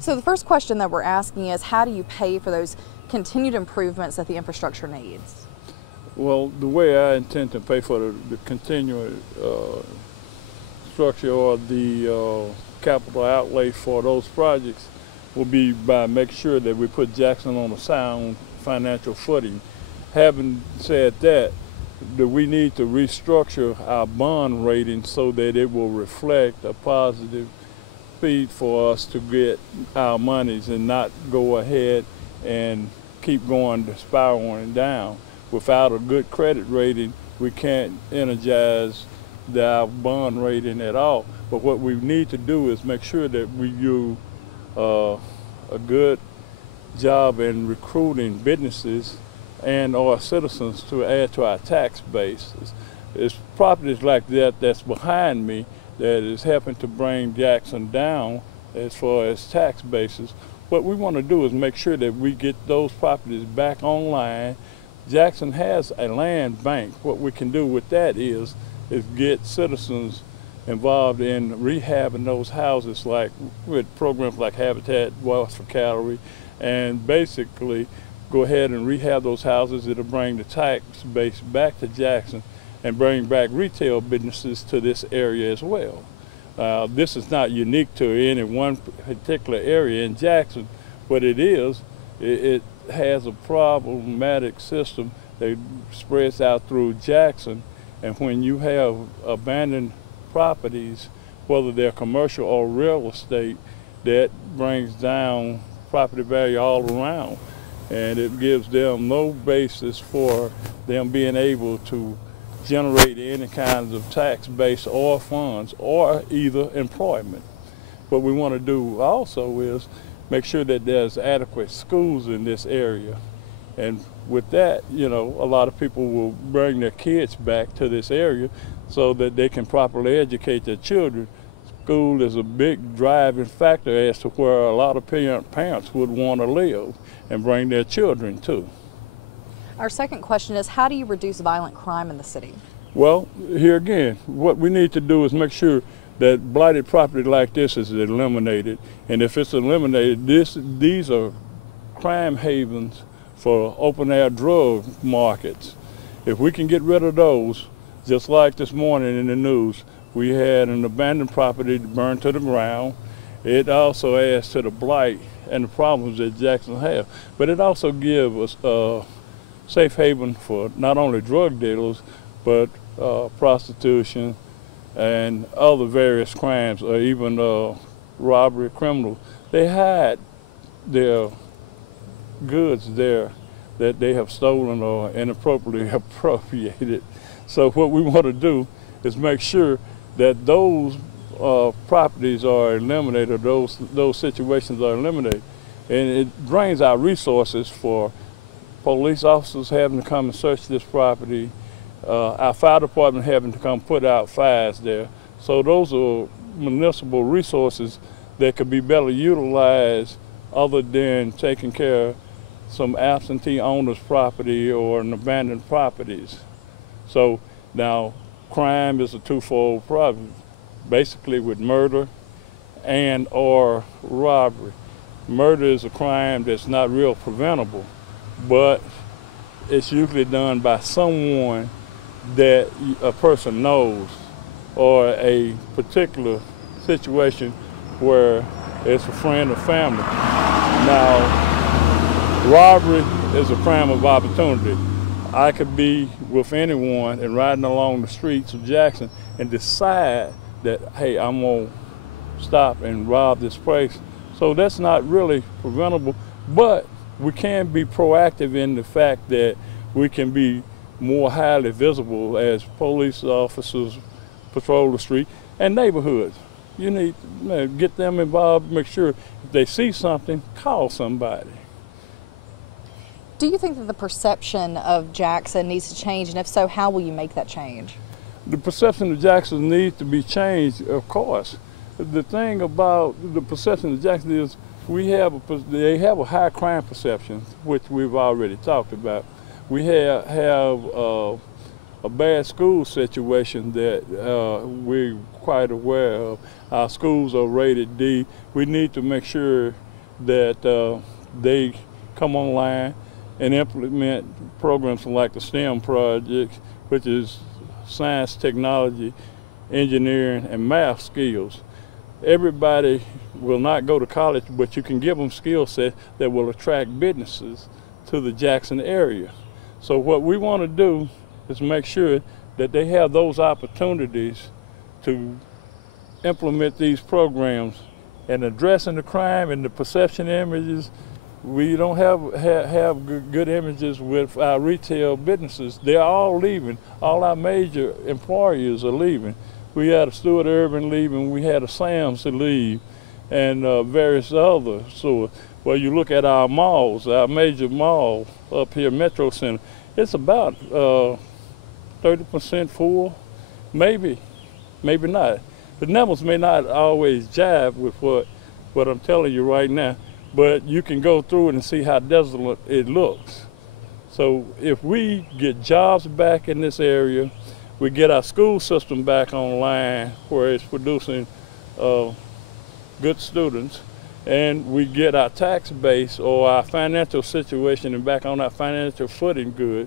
So the first question that we're asking is, how do you pay for those continued improvements that the infrastructure needs? Well, the way I intend to pay for the continuing structure or the capital outlay for those projects will be by making sure that we put Jackson on a sound financial footing. Having said that, we need to restructure our bond rating so that it will reflect a positive speed for us to get our monies and not go ahead and keep going spiraling down. Without a good credit rating, we can't energize our bond rating at all. But what we need to do is make sure that we do a good job in recruiting businesses and our citizens to add to our tax base. It's properties like that that's behind me that is helping to bring Jackson down as far as tax bases. What we want to do is make sure that we get those properties back online. Jackson has a land bank. What we can do with that is get citizens involved in rehabbing those houses, like with programs like Habitat Wealth for Calorie, and basically go ahead and rehab those houses. It'll bring the tax base back to Jackson and bring back retail businesses to this area as well. This is not unique to any one particular area in Jackson. What it is, it has a problematic system that spreads out through Jackson, and when you have abandoned properties, whether they're commercial or real estate, that brings down property value all around, and it gives them no basis for them being able to generate any kinds of tax base or funds or either employment. What we want to do also is make sure that there's adequate schools in this area. And with that, you know, a lot of people will bring their kids back to this area so that they can properly educate their children. School is a big driving factor as to where a lot of parents would want to live and bring their children to. Our second question is, how do you reduce violent crime in the city? Well, here again, what we need to do is make sure that blighted property like this is eliminated. And if it's eliminated, these are crime havens for open air drug markets. If we can get rid of those, just like this morning in the news, we had an abandoned property burned to the ground. It also adds to the blight and the problems that Jackson has. But it also gives us a safe haven for not only drug dealers, but prostitution and other various crimes, or even robbery criminals. They hide their goods there that they have stolen or inappropriately appropriated. So what we want to do is make sure that those properties are eliminated, those situations are eliminated. And it drains our resources for police officers having to come and search this property, our fire department having to come put out fires there. So those are municipal resources that could be better utilized other than taking care of some absentee owner's property or an abandoned properties. So now crime is a twofold problem, basically with murder and or robbery. Murder is a crime that's not real preventable, but it's usually done by someone that a person knows, or a particular situation where it's a friend or family. Now, robbery is a crime of opportunity. I could be with anyone and riding along the streets of Jackson and decide that, hey, I'm gonna stop and rob this place. So that's not really preventable, but we can be proactive in the fact that we can be more highly visible as police officers patrol the street and neighborhoods. You need to get them involved, make sure if they see something, call somebody. Do you think that the perception of Jackson needs to change, and if so, how will you make that change? The perception of Jackson needs to be changed, of course. The thing about the perception of Jackson is they have a high crime perception, which we've already talked about. We have a bad school situation that we're quite aware of. Our schools are rated D. We need to make sure that they come online and implement programs like the STEM projects, which is science, technology, engineering, and math skills. Everybody will not go to college, but you can give them skill sets that will attract businesses to the Jackson area. So what we want to do is make sure that they have those opportunities to implement these programs. And addressing the crime and the perception images, we don't have good images with our retail businesses. They're all leaving. All our major employers are leaving. We had a Stewart Urban leaving, we had a Sam's to leave, and various others. So, well, you look at our malls, our major mall up here, Metro Center, it's about 30% full, maybe not. The numbers may not always jive with what I'm telling you right now, but you can go through it and see how desolate it looks. So if we get jobs back in this area, we get our school system back online where it's producing good students, and we get our tax base or our financial situation and back on our financial footing good,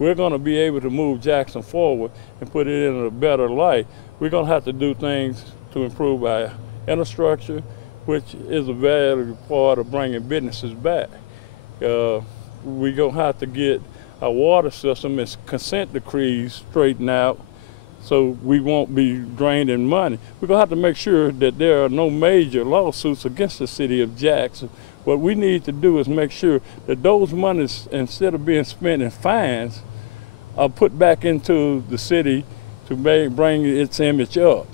we're going to be able to move Jackson forward and put it in a better light. We're going to have to do things to improve our infrastructure, which is a valuable part of bringing businesses back. We're going to have to get our water system and consent decrees straightened out so we won't be draining money. We're going to have to make sure that there are no major lawsuits against the city of Jackson. What we need to do is make sure that those monies, instead of being spent in fines, are put back into the city to bring its image up.